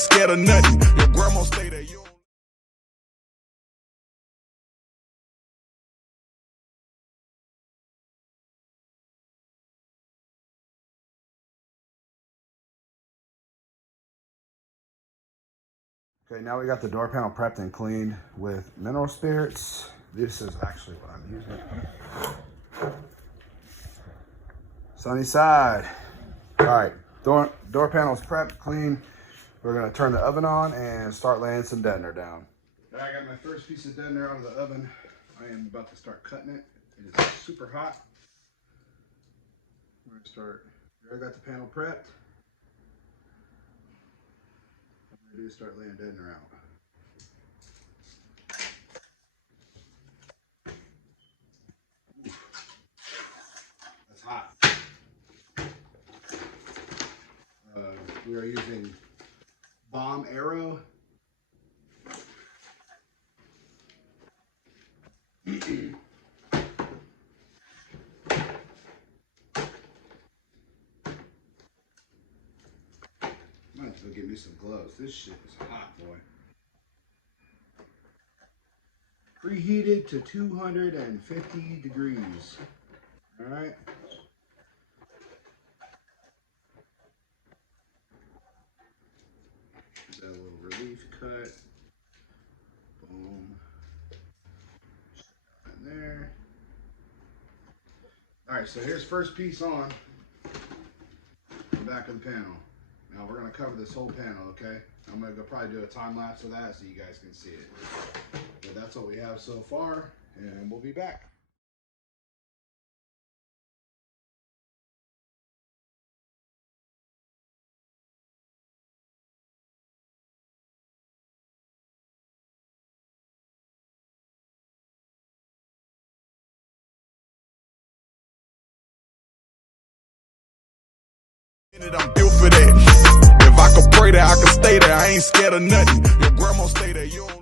ain't scared of nothing. Your grandma stay there, you don't. Okay, now we got the door panel prepped and cleaned with mineral spirits. This is actually what I'm using. Sunny side. All right, door panel's prepped, clean. We're gonna turn the oven on and start laying some Deadner down. I got my first piece of Deadner out of the oven. I am about to start cutting it. It is super hot. We're gonna start. Here I got the panel prepped. I'm ready to start laying Deadner out. That's hot. We are using bomb aero. Might as well get me some gloves. This shit is hot, boy. Preheated to 250 degrees. All right. That little relief cut. Boom. And there. All right, so here's first piece on the back of the panel. Now we're gonna cover this whole panel, okay? I'm gonna probably do a time lapse of that so you guys can see it. But that's what we have so far, and we'll be back. I'm built for that. If I can pray that I can stay there, I ain't scared of nothing. Your grandma stay there, you don't.